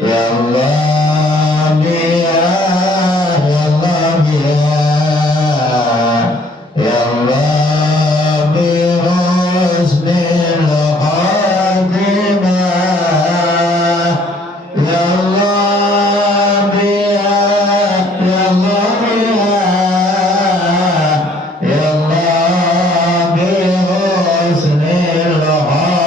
Ya Allah ya Allah ya Allah bi husnil khatimah ya Allah ya Allah ya Allah bi husnil khatimah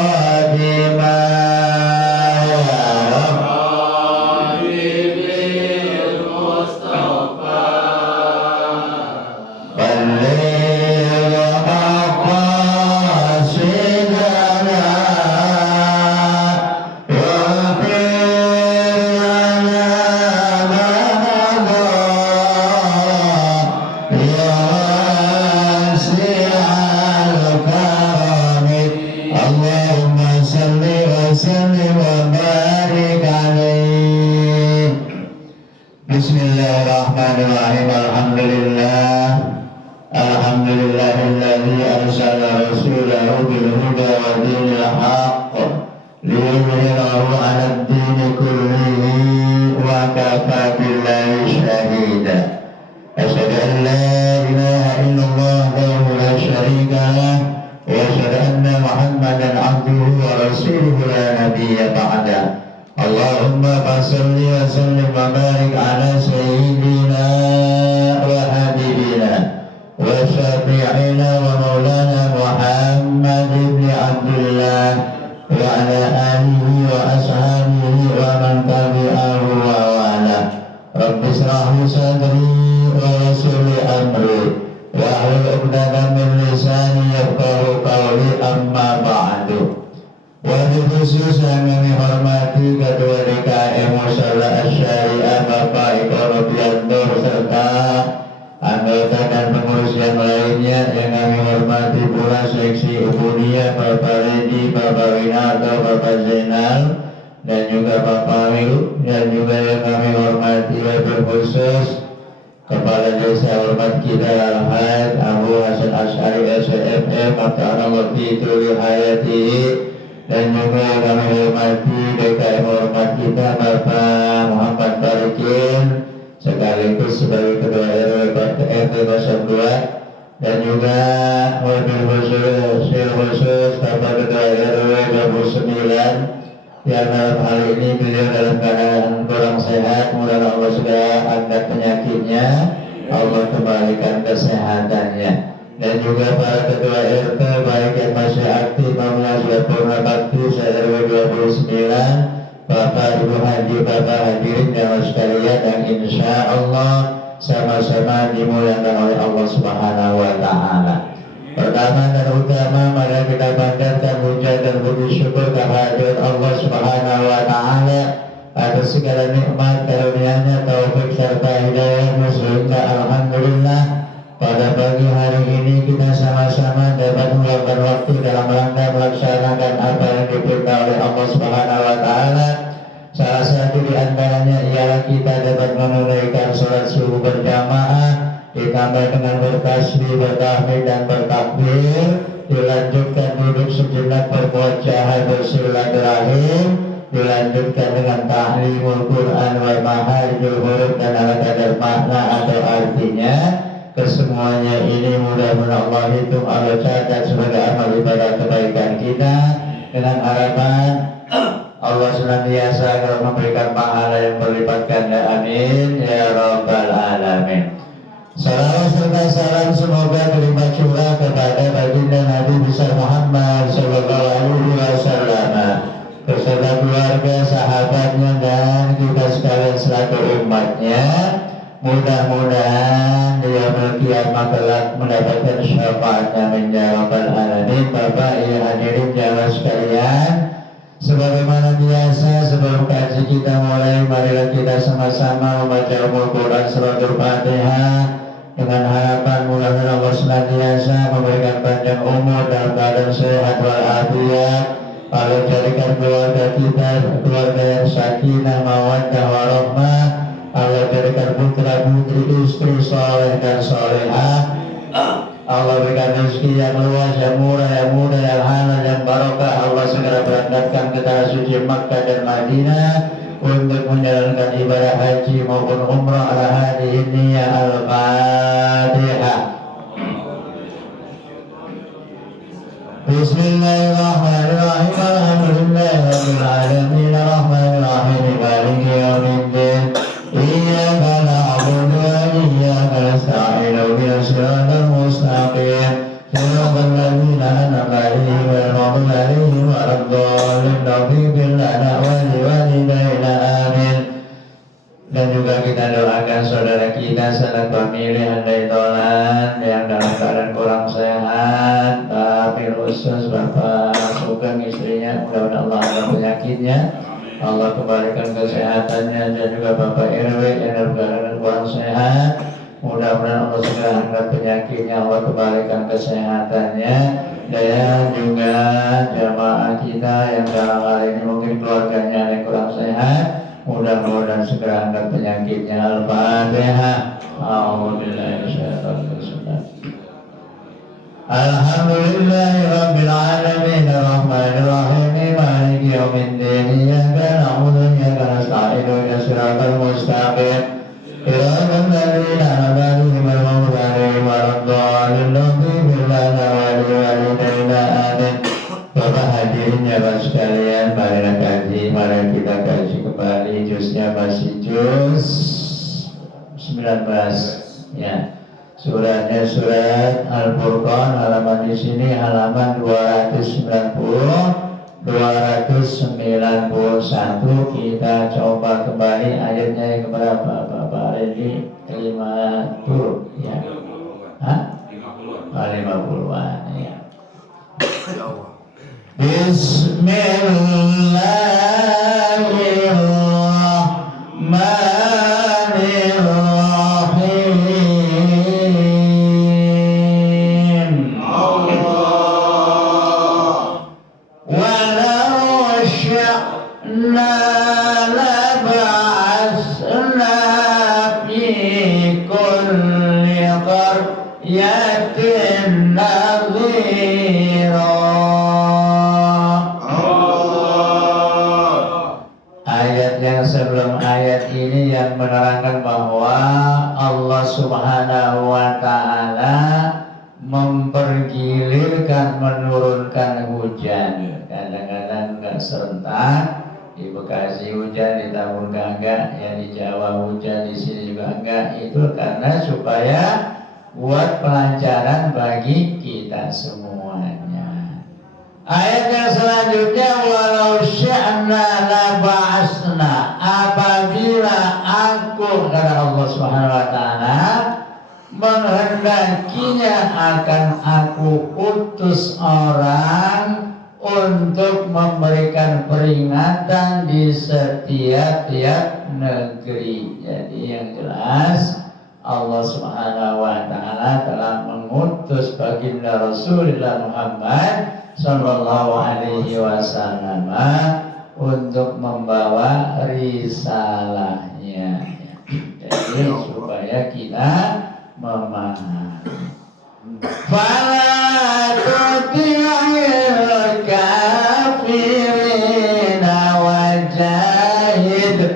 Bismillahirrahmanirrahim. Alhamdulillahilladzi arsala rasulahu bil huda wa dinil haqq liyudhhirahu 'alad dini kullihi wa kafa billahi shahida. Asyhadu an la ilaha illallah wahdahu la syarika lah wa asyhadu anna Muhammadan 'abduhu wa rasuluhu la nabiyya ba'da. Allahumma salli wa sallim wa barik ala sayyidina wa habibina wa syafi'ina wa maulana Muhammad ibn Abdullah wa ala alihi wa ashabihi wa man tabi'ahu wa wala. Rabbi shrah li sadri wa yassir li amri wa hlul 'uqdatam min lisani yafqahu qawli, amma ba'du. Wabil khusus yang kami hormati Ketua DKM Mushola Asy-Syariah Bapak Iko Robianto serta anggota dan pengurus yang lainnya yang kami hormati pula seksi Ubudiyah Bapak Redi, Bapak Winarto, Bapak Zainal dan juga Bapak Wil, dan juga yang kami hormati wabil khusus Kepala Desa hormat kita Al-Had Abu Hasan Asy'ari SFM Maqtanallahu fi tuli hayatihi, dan juga kami hormati DKM hormat kita Bapak Muhammad Barikin sekaligus sebagai Ketua RW RT 02, dan juga wabil khusus Bapak Ketua RW 29 yang dalam hal ini beliau dalam keadaan kurang sehat. Mudah Allah sudah angkat penyakitnya, Allah kembalikan kesehatannya. Dan juga para ketua RT baik yang masih aktif maupun sudah purna bakti RW 29, Bapak Ibu Haji, Bapak hadirin jamaah sekalian, dan insya Allah sama-sama dimuliakan oleh Allah Subhanahu wa Ta'ala. Pertama dan utama, mari kita panjatkan puja dan puji syukur kehadirat Allah Subhanahu wa Ta'ala atas segala nikmat karunia-Nya, taufik serta hidayah-Nya, sehingga alhamdulillah pada pagi hari ini kita sama-sama dapat meluangkan waktu dalam rangka melaksanakan apa yang diperintah oleh Allah Subhanahu wa Ta'ala. Salah satu di antaranya ialah kita dapat menunaikan sholat subuh berjamaah, ditambah dengan bertasbih, bertahmid dan bertakbir, dilanjutkan duduk sejenak bermuajahah bersilaturahim, dilanjutkan dengan tahlimul Quran wal maharijul huruf dan ala kadar makna atau artinya. Kesemuanya ini mudah-mudahan Allah hitung, Allah catat sebagai amal ibadah kebaikan kita, dengan harapan Allah senantiasa akan memberikan pahala yang berlipat ganda. Amin ya rabbal alamin. Salawat serta salam semoga berlimpah curah kepada baginda Nabi besar Muhammad sallallahu alaihi wasallam beserta keluarga, sahabatnya, dan kita sekalian selaku umatnya. Mudah-mudahan dia kiamat kelak mendapatkan syafaatnya min ya rabbal alamin. Bapak ibu hadirin jamaah sekalian, sebagaimana biasa sebelum kaji kita mulai, marilah kita sama-sama membaca Al-Quran suratul Fatihah dengan harapan mudah-mudahan Allah senantiasa memberikan panjang umur dalam keadaan sehat walafiat. Allah jadikan keluarga kita keluarga yang sakinah, mawaddah, warahmah. Allah jadikan putra putri istri soleh dan solehah. Allah berikan rezeki yang luas, yang murah, yang mudah, yang halal, yang barokah. Allah segera berangkatkan ke tanah suci Makkah dan Madinah untuk menjalankan ibadah haji maupun umrah ala hadhihi niyyah. Al-Fatihah. Bismillahirrahmanirrahim. Alhamdulillahirabbil alamin. Arrahmanirrahim. Maliki yaumiddin. Iyyaka na'budu wa iyyaka nasta'in. Ihdinas siratal mustaqim. Siratal ladzina an'amta 'alaihim ghairil maghdubi 'alaihim waladdallin. Ighfir lana wa liwalidayna amin. Dan juga kita doakan saudara kita sanak famili andai tolan yang dalam keadaan kurang sehat, tapi khusus Bapak Sugeng istrinya, mudah-mudahan Allah angkat penyakitnya, Allah kembalikan kesehatannya, dan juga Bapak RW yang dalam keadaan kurang sehat, mudah-mudahan Allah segera angkat penyakitnya, Allah kembalikan kesehatannya. Dan juga jamaah kita yang dalam hal ini mungkin keluarganya yang kurang sehat, mudah-mudahan segera angkat penyakitnya. Al-Fatihah. Alhamdulillahirabbil alamin. Arrahmanirrahim. Maliki yaumiddin. Iyyaka na'budu wa iyyaka nasta'in. Ihdinas siratal mustaqim. Siratal ladzina an'amta 'alaihim ghairil maghdubi 'alaihim waladdallin. Ighfir lana wa liwalidayna amin. Bapak hadirin jamaah sekalian, mari kita kaji kembali juznya, masih juz 19 ya. Suratnya surat Al-Furqan, halaman di sini halaman 291. Kita coba kembali ayatnya yang keberapa Bapak ini? 50 ya. Hah? 50-an ya. Bismillahirrahmanirrahim. Walau syi'na laba'atsna fi kulli qaryatin nadhira. Sebelum ayat ini yang menerangkan bahwa Allah Subhanahu wa ta'ala mempergilirkan, menurunkan hujan. Kadang-kadang enggak serentak, di Bekasi hujan, di Tambun enggak, ya di Jawa hujan, di sini juga enggak. Itu karena supaya buat pelajaran bagi kita semuanya. Ayat yang selanjutnya, walau syi'na laba'asna, apabila aku, kata Allah Subhanahu wa ta'ala, menghendakinya akan aku utus orang untuk memberikan peringatan di setiap-tiap negeri. Jadi yang jelas Allah Subhanahu wa ta'ala telah mengutus baginda Rasulullah Muhammad sallallahu alaihi wasallam untuk membawa risalahnya. Jadi supaya kita memahami. Fala tuti'il kafirina wajahidhum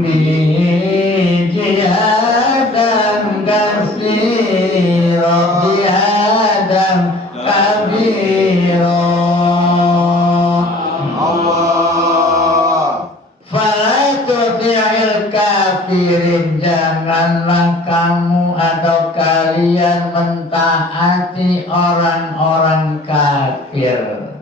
bihi jihadan katsira jihadan kabira. Fala tuti'il kafirin, janganlah kamu atau kalian mentaati orang-orang kafir.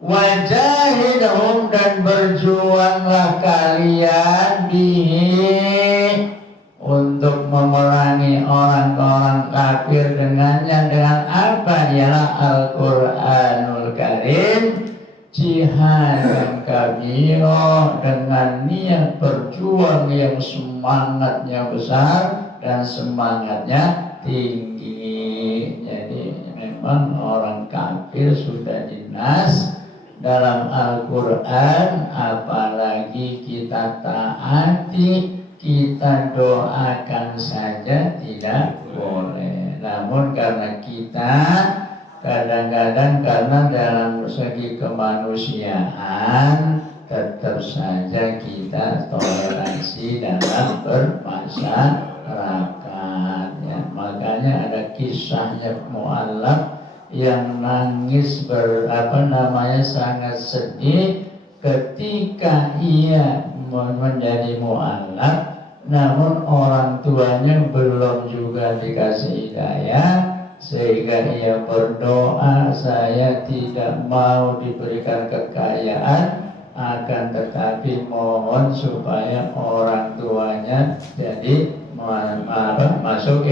Wajahidhum, dan berjuanglah kalian bihi, untuk memerangi orang-orang kafir dengannya. Dengan apa? Ialah Al-Quranul Karim. Jihad yang kabiro, dengan niat berjuang yang semangatnya besar dan semangatnya tinggi. Jadi memang orang kafir sudah jelas dalam Al-Quran, apalagi kita taati, kita doakan saja tidak boleh. Namun karena kita kadang-kadang karena dalam segi kemanusiaan tetap saja kita toleransi dalam bermasyarakat ya. Makanya ada kisahnya mu'allaf yang nangis sangat sedih ketika ia menjadi mu'allaf, namun orang tuanya belum juga dikasih hidayah, sehingga ia berdoa, saya tidak mau diberikan kekayaan, akan tetapi mohon supaya orang tuanya jadi masuk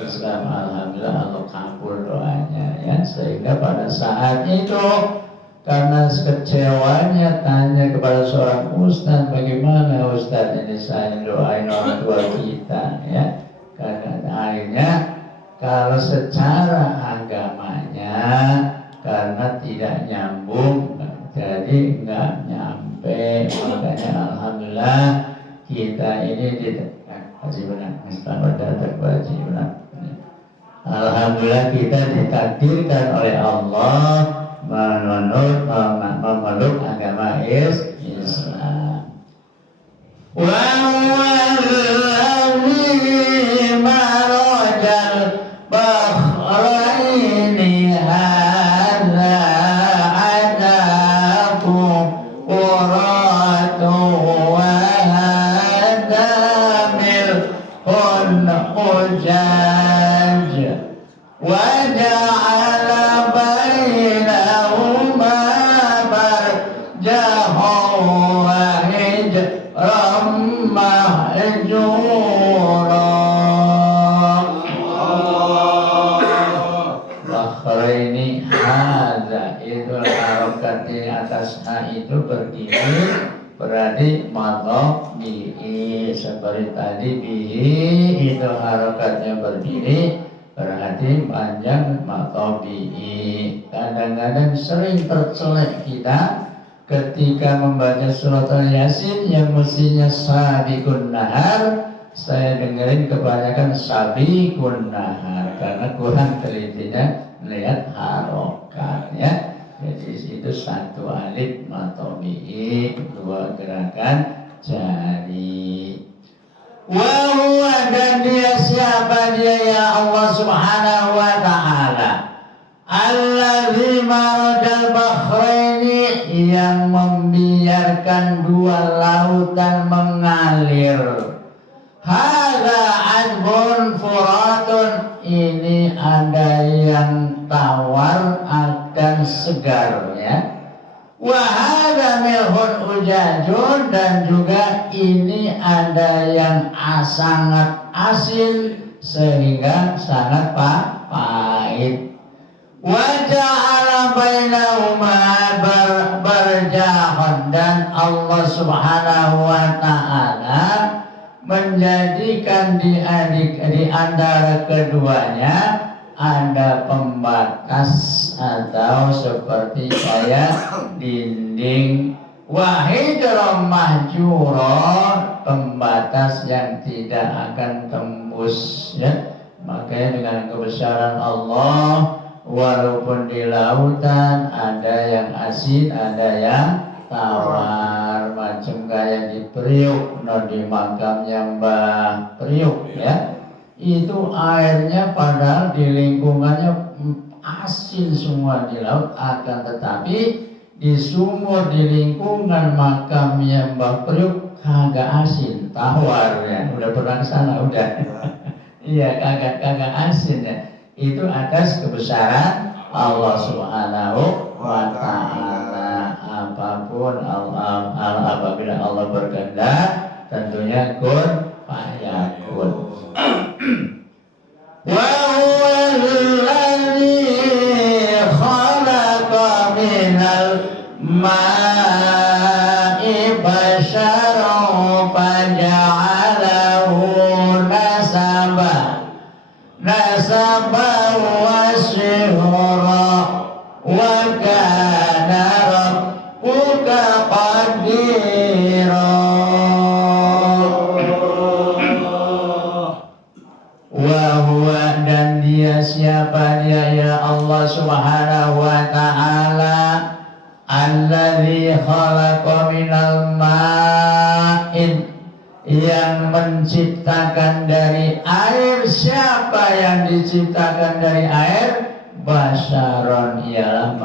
Islam. Alhamdulillah Allah kabul doanya ya. Sehingga pada saat itu karena kecewanya tanya kepada seorang ustaz, bagaimana ustaz ini saya doain orang tua kita ya. Karena akhirnya kalau secara agamanya karena tidak nyambung jadi nggak nyampe, makanya alhamdulillah kita ini alhamdulillah kita ditakdirkan oleh Allah memeluk agama Islam. Wa wallahi marajal bakhraini hadza adaku quratu wa hadza milhun ujaj wa ja'ala bainahuma barjahan wa hijran mahjura. Bakhraini hadza itu harokat di atas ha itu berdiri, berarti madhaf bihi, seperti tadi bihi itu harokatnya berdiri, berarti panjang madhaf bihi. Kadang-kadang sering tercelek kita ketika membaca surat Al-Yasin yang mestinya sabiqun nahar, saya dengerin kebanyakan sabiqun nahar karena kurang telitinya melihat harokat ya. Jadi itu satu alif matobi'i, dua gerakan jari. Wa huwa, dan dia siapa dia ya Allah subhanahu wa ta'ala, allazi marajal bakhraini, yang membiarkan dua lautan mengalir. Hadza adbun furatun, ini ada yang tawar akan segar ya. Wa hadza milhun ujajun, dan juga ini ada yang sangat asin sehingga sangat pahit. Wa ja'ala bainahuma barjahan, dan Allah subhanahu wa ta'ala menjadikan di antara keduanya ada pembatas atau seperti kayak dinding. Wahidram mahjura, pembatas yang tidak akan tembus ya. Makanya dengan kebesaran Allah, walaupun di lautan ada yang asin, ada yang tawar, macam kayak di Priuk, di makamnya Mbah Priuk ya. Itu airnya padahal di lingkungannya asin semua di laut, akan tetapi di sumur di lingkungan makamnya Mbah Priuk kagak asin, tawar ya. Udah pernah ke sana udah. Iya, kagak asin ya. Itu atas kebesaran Allah subhanahu wa ta'ala. Apapun Allah, apabila Allah berkehendak, tentunya kun fayakun. Wa huwa alladzi khalaqa minal ma'i basharan faja'alahu nasaban wa sihra wa kana rabbuka qadira. Wa huwa, dan dia siapa dia ya Allah subhanahu wa ta'ala, alladzi khalaqa minal yang menciptakan dari air. Siapa yang diciptakan dari air? Basyaron, ialah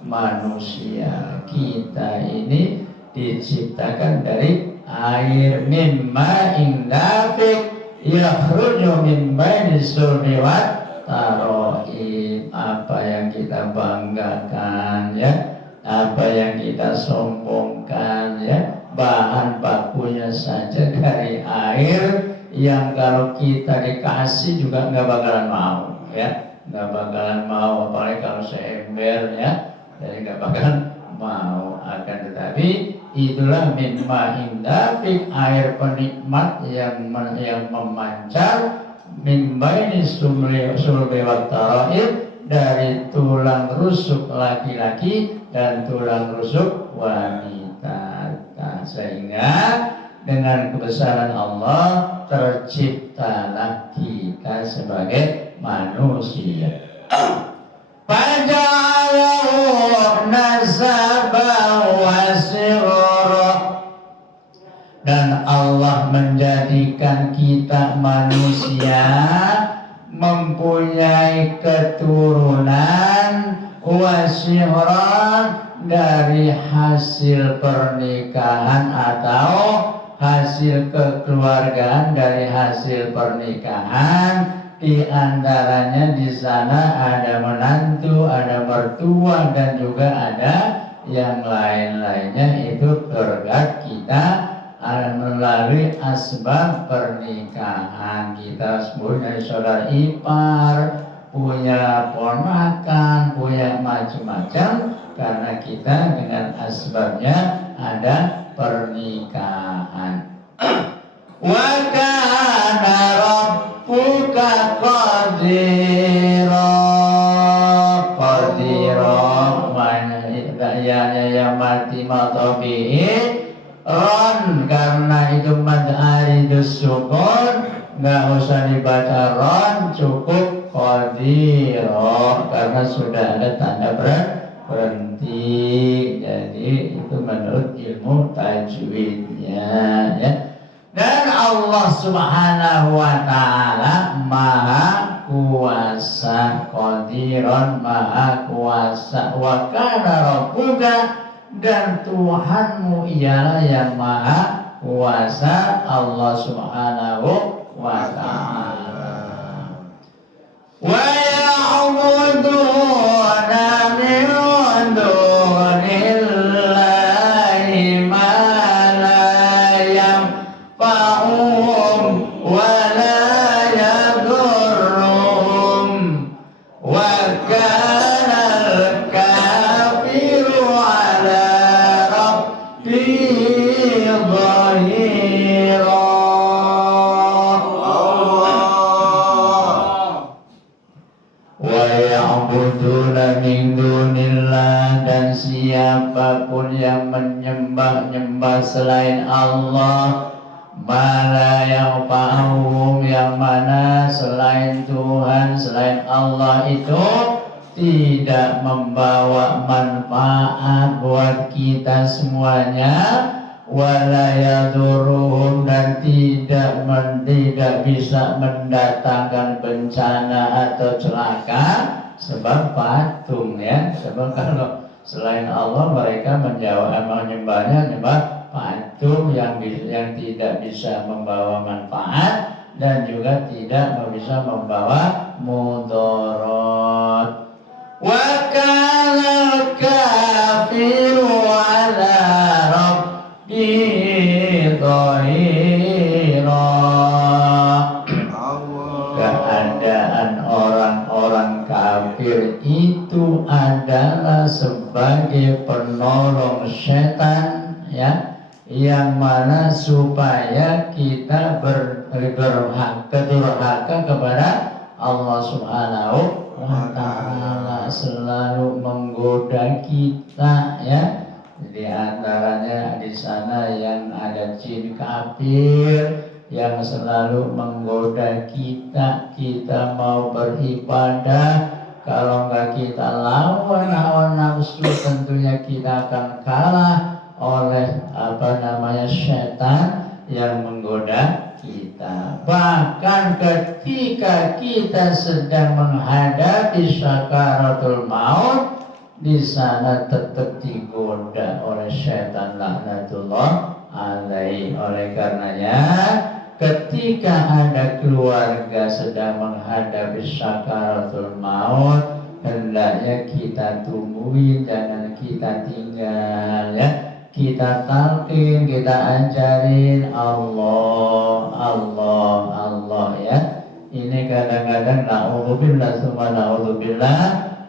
manusia. Kita ini diciptakan dari air. Mimma indafik yakhruju min baini sulbi wat taraib. Apa yang kita banggakan ya, apa yang kita sombongkan ya, bahan bakunya saja dari air yang kalau kita dikasih juga nggak bakalan mau ya, nggak bakalan mau, apalagi kalau seember ya, jadi nggak bakalan mau. Akan tetapi itulah mimma indafik, air penikmat yang memancar min baini sulbi wat taraib, dari tulang rusuk laki-laki dan tulang rusuk wanita. Nah, sehingga dengan kebesaran Allah terciptalah kita sebagai manusia. Faja'alahu nasaban wa sirra, dan Allah menjadikan kita manusia mempunyai keturunan wasihran, dari hasil pernikahan atau hasil kekeluargaan dari hasil pernikahan. Di antaranya di sana ada menantu, ada mertua, dan juga ada yang lain-lainnya. Itu berkat kita melalui asbab pernikahan. Kita punya saudara ipar, punya ponakan, punya macam-macam, karena kita dengan asbabnya ada pernikahan. Wa kana rabbuka qadira, ya mati matobi'i ron, karena itu mad aridus sukun, nggak usah dibaca ron, cukup qadira karena sudah ada tanda berhenti. Jadi itu menurut ilmu tajwidnya ya. Dan Allah Subhanahu wa ta'ala maha kuasa, qadiron, maha kuasa. Wa kana rabbuka, dan Tuhanmu ialah yang maha kuasa, Allah Subhanahu wa ta'ala. Wa ya'buduna min dunillahi ma la yanfa'uhum wa la yadurruhum, wa kana al-kafiru ala rabbihi dhahira. Wa'buduna min dunillah, dan siapapun yang menyembah selain Allah, mala yang fa'ahum, yang mana selain Tuhan, selain Allah itu tidak membawa manfaat buat kita semuanya, wala yaduruhum, dan tidak bisa mendatangkan bencana atau celaka, sebab patung ya. Sebab kalau selain Allah mereka menyembahnya nyembah patung yang tidak bisa membawa manfaat dan juga tidak bisa membawa mudarat. Wa kana kafiru ala rabbihi dhahira. Keadaan orang-orang kafir itu adalah sebagai penolong setan ya, yang mana supaya kita berdurhaka kepada Allah Subhanahu wa ta'ala, selalu menggoda kita ya. Di antaranya di sana yang ada jin kafir yang selalu menggoda kita. Kita mau beribadah, kalau enggak kita lawan hawa nafsu, tentunya kita akan kalah oleh setan. yang menggoda kita. Bahkan ketika kita sedang menghadapi sakaratul maut, di sana tetap digoda oleh setan laknatullah alaihi. Oleh karenanya ketika ada keluarga sedang menghadapi sakaratul maut, hendaknya kita tungguin, jangan kita tinggal ya. Kita talqin, kita ajarin Allah, Allah, Allah ya. Ini kadang-kadang na'udzubillah summa na'udzubillah,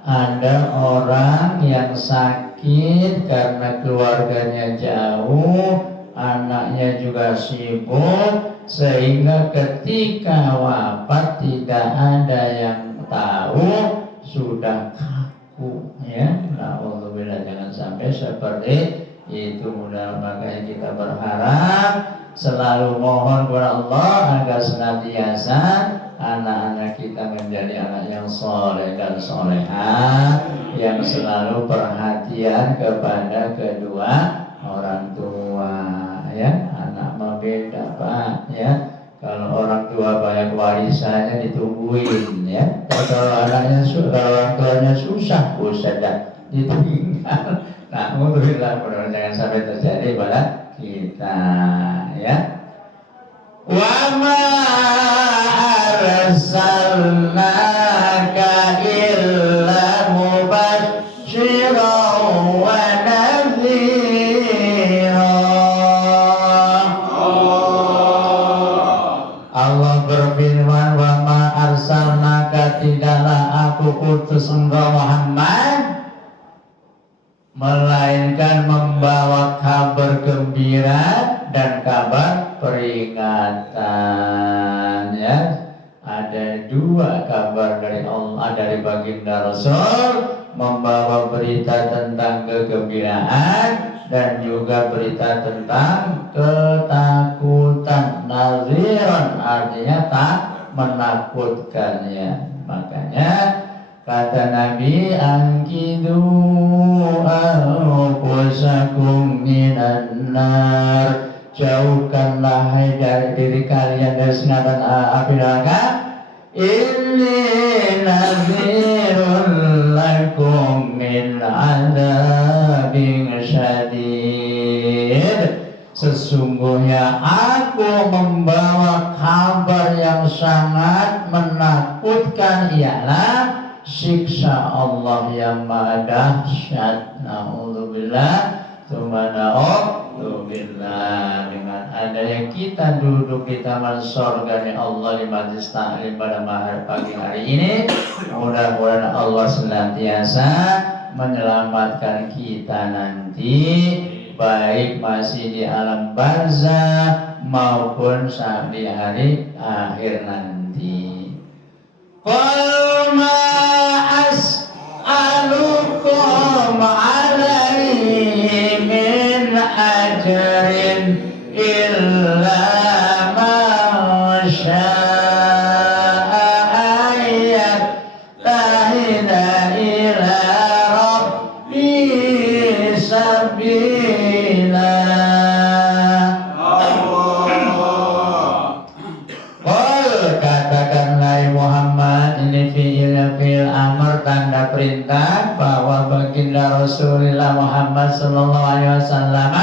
ada orang yang sakit karena keluarganya jauh, anaknya juga sibuk, sehingga ketika wafat tidak ada yang tahu, sudah kaku ya. Na'udzubillah, jangan sampai seperti itu. Makanya kita berharap, selalu mohon kepada Allah agar senantiasa anak-anak kita menjadi anak yang soleh dan solehah, yang selalu perhatian kepada kedua orang tua ya. Anak mah beda Pak ya. Kalau orang tua banyak warisannya ditungguin ya. Kalau anaknya kalau orang tuanya susah, sudah ditinggal. Nah, mudah-mudahan jangan sampai terjadi pada kita ya. Wa ma arsalnaka illa mubasysyiran wa nadhira. Allah berfirman, wa ma arsalnaka, tidaklah aku utus engkau Muhammad melainkan membawa kabar gembira dan kabar peringatan ya. Ada dua kabar dari Allah, dari baginda Rasul, membawa berita tentang kegembiraan dan juga berita tentang ketakutan. Naziran artinya tak menakutkan ya. Makanya kata Nabi, angkidu anfusakum minan nar, jauhkanlah dari diri kalian dari sengatan api neraka. Inni nadhirun lakum min adzabin syadid, sesungguhnya aku membawa kabar yang sangat menakutkan, ialah siksa Allah yang maha dahsyat. Na'udzubillah tsumma na'udzubillah. Dengan adanya kita duduk di taman surga Allah di majlis taklim pada pagi hari ini, mudah-mudahan Allah senantiasa menyelamatkan kita nanti, baik masih di alam barzakh maupun saat di hari akhir nanti. Qul ma as'alukum alaihi min ajrin illa ma syaa yattahida ila rabbi sabila. Katakanlah Muhammad, ini fi'il amr, tanda perintah bahwa baginda Rasulullah Muhammad sallallahu alaihi wasallam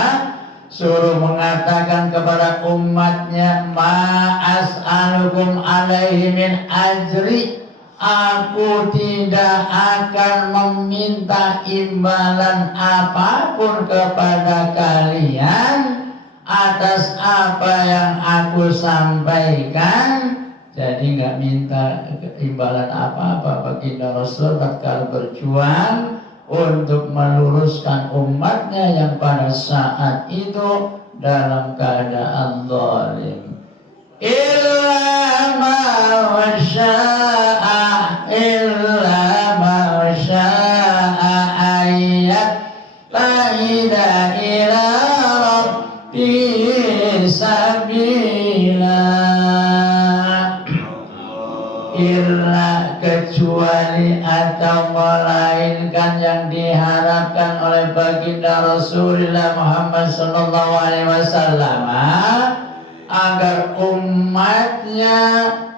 suruh mengatakan kepada umatnya, ma as'alukum alaihi min ajri, aku tidak akan meminta imbalan apapun kepada kalian atas apa yang aku sampaikan. Jadi nggak minta imbalan apa-apa baginda Rasul tatkala berjuang untuk meluruskan umatnya yang pada saat itu dalam keadaan zalim. Illa ma syaa, illa ma syaa ayat ta'ida ila rabbi sabila. Illa kecuali atau melainkan yang diharapkan oleh baginda Rasulullah Muhammad sallallahu alaihi wasallam, agar umatnya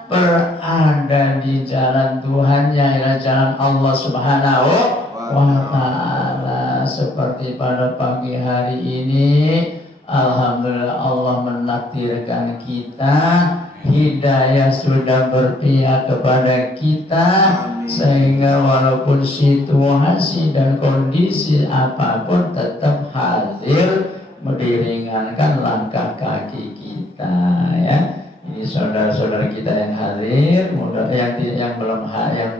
berada di jalan Tuhannya, ialah jalan Allah Subhanahu wa ta'ala. Seperti pada pagi hari ini, alhamdulillah Allah menakdirkan kita, hidayah sudah berpihak kepada kita, sehingga walaupun situasi dan kondisi apapun tetap hadir meringankan langkah kaki kita, ya. Ini saudara-saudara kita yang hadir, yang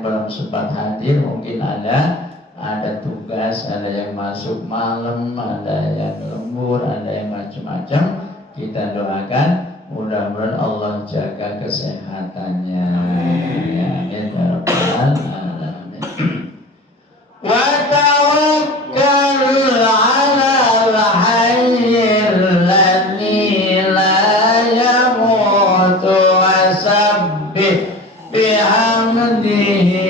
belum sempat hadir, mungkin ada tugas, ada yang masuk malam, ada yang lembur, ada yang macam-macam. Kita doakan mudah-mudahan Allah jaga kesehatannya, ya, ya Rabbal alamin. Wa tawakkal 'alal hayyil ladzi la yamutu wa sabbih bihamdihi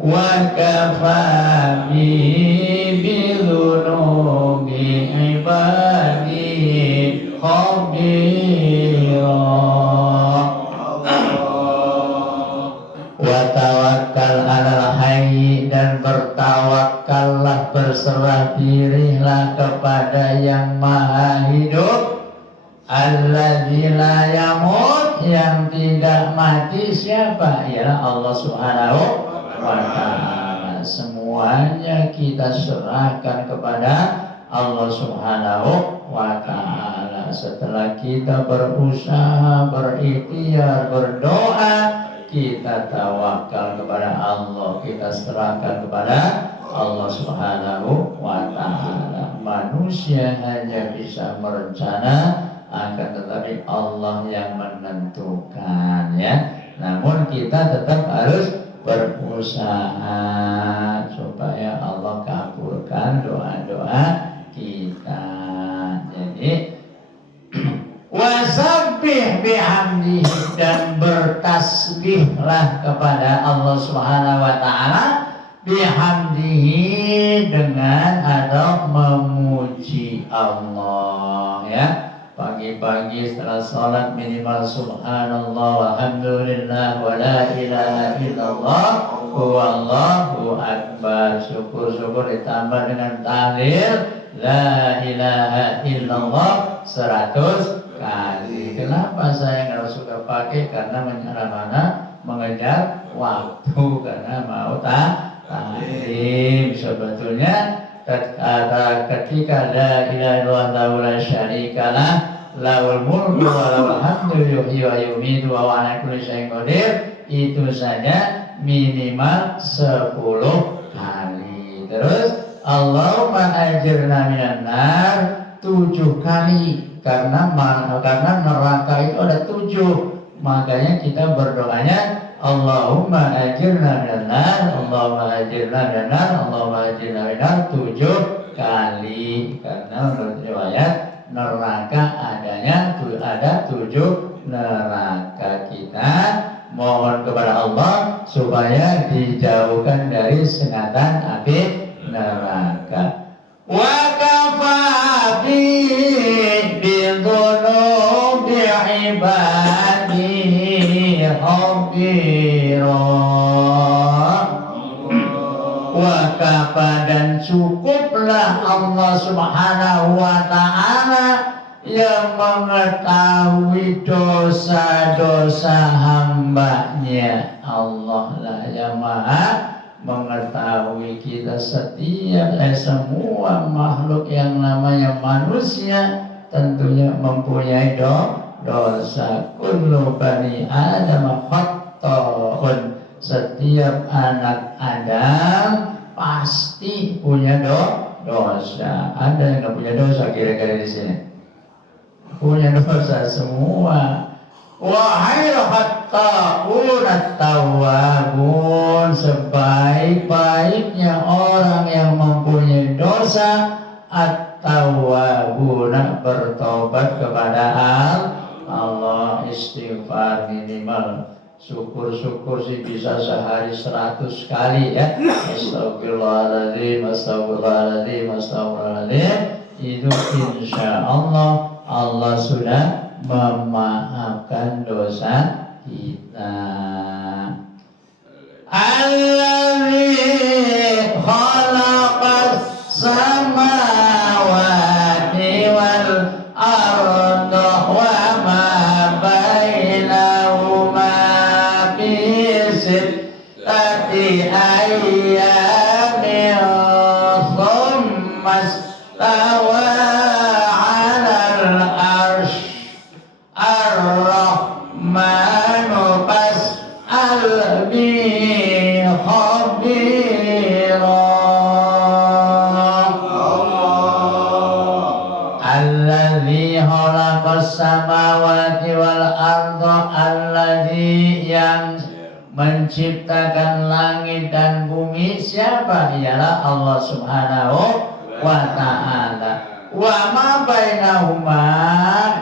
wa kafa bi dhunubi ibadihi khabira. Wa tawakkal 'alal hayy, dan bertawakallah, berserah dirilah kepada yang maha hidup, alladzi la yamut, yang tidak mati. Siapa? Ialah Allah Subhanahu wa ta'ala. Semuanya kita serahkan kepada Allah Subhanahu wa ta'ala. Setelah kita berusaha, berikhtiar, berdoa, kita tawakal kepada Allah, kita serahkan kepada Allah Subhanahu wa ta'ala. Manusia hanya bisa merencana, akan tetapi Allah yang menentukan, ya. Namun kita tetap harus berusaha supaya Allah kabulkan doa-doa kita. Jadi wasabbih bihamdihi, dan bertasbihlah kepada Allah Subhanahu wa ta'ala, bihamdihi, dengan atau memuji Allah, ya. Pagi-pagi setelah sholat minimal subhanallah walhamdulillah wa la ilaha illallah huwallahu akbar. Syukur-syukur ditambah dengan tahlil la ilaha illallah 100 kali. Kenapa saya nggak suka pakai? Karena mana mengejar waktu, karena mau tahlil. Sebetulnya ketika la ilaha illallah la syarikalah lahul mulku wa lahul hamdu yuhyi wa yumiitu wa huwa ala kulli syai'in qadir, itu saja minimal 10 kali. Terus Allahumma ajirna minan nar 7 kali, karena neraka itu ada 7. Makanya kita berdoanya Allahumma ajirna minan nar, Allahumma ajirna minan nar, Allahumma ajirna minan nar 7 kali. Karena menurut riwayat neraka ada 7 neraka. Kita mohon kepada Allah supaya dijauhkan dari sengatan api neraka. Wa kafa bi dhunubi ibadihi khabira. Wa kafa, dan cukuplah Allah Subhanahu wa ta'ala yang mengetahui dosa-dosa hambanya. Allah lah yang maha mengetahui kita setiap semua makhluk yang namanya manusia tentunya mempunyai dosa. Kullu bani Adam khata'un, setiap anak Adam pasti punya dosa. Ada yang nggak punya dosa kira-kira di sini? Punya dosa semua. Wahai khatta'un at-tawwabun, sebaik-baiknya orang yang mempunyai dosa, at-tawwabun, bertobat kepada Allah, istighfar minimal. Syukur-syukur sih bisa sehari 100 kali, ya. Astagfirullahaladzim, astagfirullahaladzim, astagfirullahaladzim. Itu insya Allah sudah memaafkan dosa kita. Alladzi khalaqas samawati wal arda wa ma bainahuma fi sittati ayyamin thumma istawa 'alal arsy ar-rahmanu fas'al bihi khabira. Alladzi khalaqas samawati wal arda, alladzi yang menciptakan langit dan bumi. Siapa? Ialah Allah Subhanahu wa ta'ala. Wa ma bainahuma,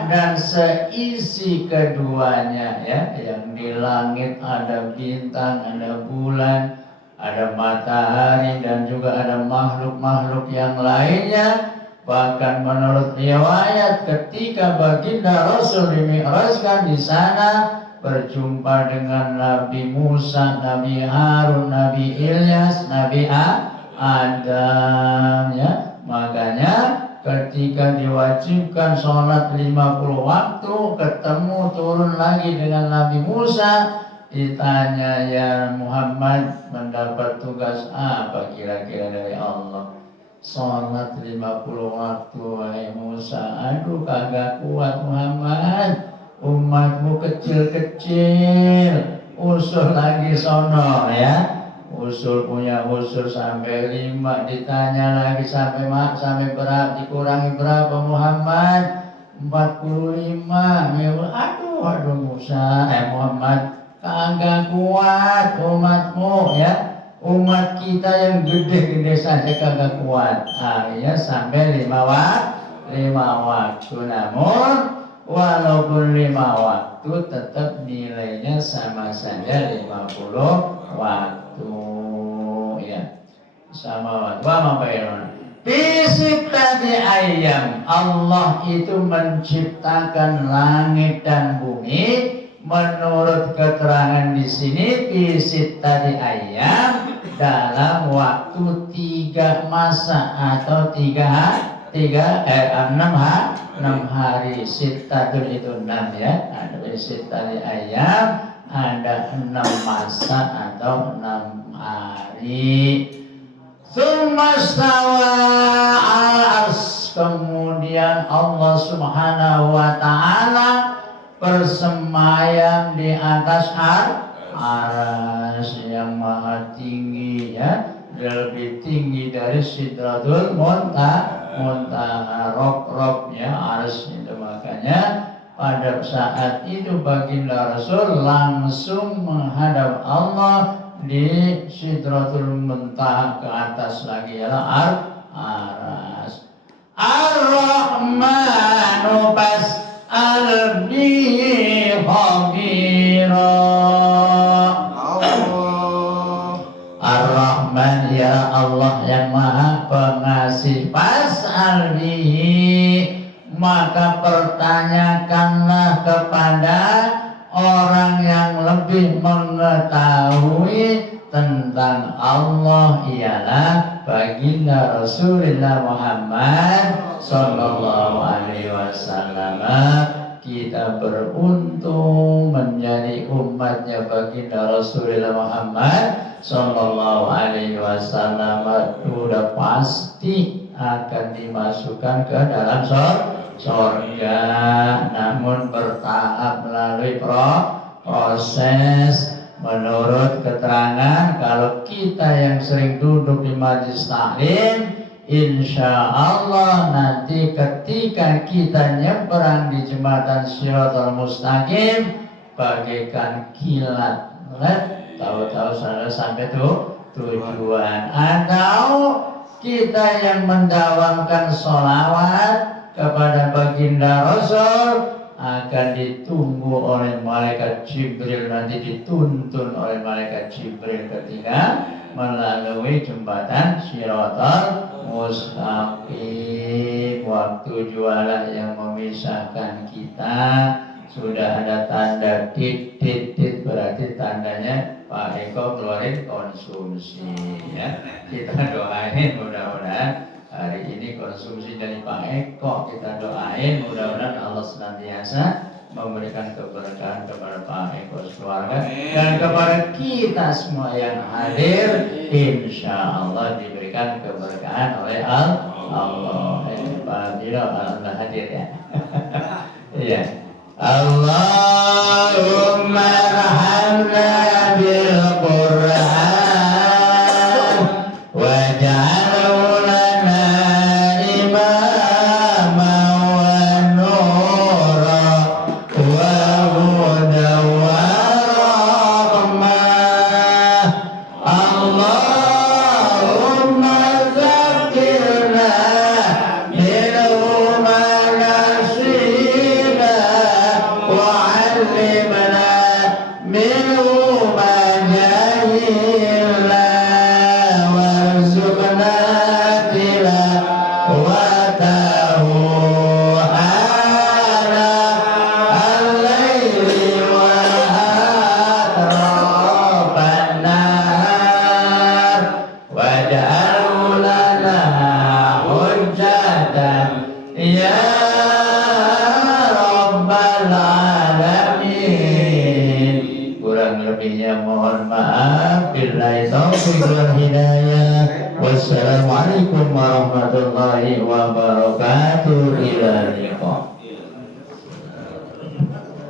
dan seisi keduanya, ya, yang di langit ada bintang, ada bulan, ada matahari, dan juga ada makhluk-makhluk yang lainnya. Bahkan menurut riwayat ketika baginda Rasul dimi'rajkan di sana berjumpa dengan Nabi Musa, Nabi Harun, Nabi Ilyas, Nabi Adam, ya. Makanya ketika diwajibkan sholat 50 waktu, ketemu turun lagi dengan Nabi Musa, ditanya, ya Muhammad, mendapat tugas apa kira-kira dari Allah? Sholat 50 waktu, wahai Musa. Aduh, kagak kuat Muhammad, umatmu kecil-kecil. Usul lagi sono, ya. Usul punya usul sampai 5, ditanya lagi sampai berapa, dikurangi berapa Muhammad? 45. Aduh Musa, Muhammad, kagak kuat umatmu, ya. Umat kita yang gede-gede saja kagak kuat. Akhirnya sampai 5 waktu. Namun walaupun 5 waktu tetap nilainya sama saja 50 waktu, ya. Sama waktu. Wa ma fisik tadi ayam, Allah itu menciptakan langit dan bumi. Menurut keterangan di sini, fisik tadi ayam, dalam waktu 3 masa atau 6 hari. Sittatul itu 6, ya. Ada sittati ayam, ada 6 masa atau 6 hari. Tsummastawa al-ars, kemudian Allah Subhanahu wa ta'ala bersemayam di atas aras yang maha tinggi, ya, lebih tinggi dari Sidratul Muntaha, rok-roknya aras itu. Makanya pada saat itu baginda Rasul langsung menghadap Allah di Sidratul Muntaha, ke atas lagi, ya, aras. Ar-Rahmanu fas'al bihi khabira. Ar-Rahman, ya Allah yang maha pengasih. Fas'al bihi, maka pertanyakanlah kepada orang yang lebih mengetahui tentang Allah, ialah baginda Rasulullah Muhammad sallallahu alaihi wasallam. Kita beruntung menjadi umatnya baginda Rasulullah Muhammad sallallahu alaihi wasallam. Sudah pasti akan dimasukkan ke dalam surga, namun bertahap melalui proses. Menurut keterangan, kalau kita yang sering duduk di majelis taklim, insya Allah nanti ketika kita nyebrang di jembatan Shiratal Mustaqim, bagaikan kilat, tahu-tahu sudah sampai tujuan. Atau kita yang mendawamkan sholawat kepada baginda Rasul akan ditunggu oleh malaikat Jibril, nanti dituntun oleh malaikat Jibril ketika melalui jembatan Shiratal mustaqim. Waktu jualan yang memisahkan kita sudah ada tanda titik, berarti tandanya Pak Eko keluarin konsumsi ya. Kita doain mudah-mudahan hari ini konsumsi dari Pak Eko, kita doain mudah-mudahan Allah senantiasa memberikan keberkahan kepada Pak Eko keluarga dan kepada kita semua yang hadir, insya Allah diberikan keberkahan oleh Allah. Pak Dino Allah hadir ya. Iya. Allahumma arhamna bil Qur'an waj'alhu lana imaman wa nura wa hudan wa rahmah. Allahumma zakkirna minhu ma nasina وعلمنا منه ما جهلنا وارزقنا تلاوته آناء الليل وأطراف النهار واجعله لنا حجة يا kurang lebihnya mohon maaf. Billahi taufiq wal hidayah. Wassalamualaikum warahmatullahi wabarakatuh. Ila liqa.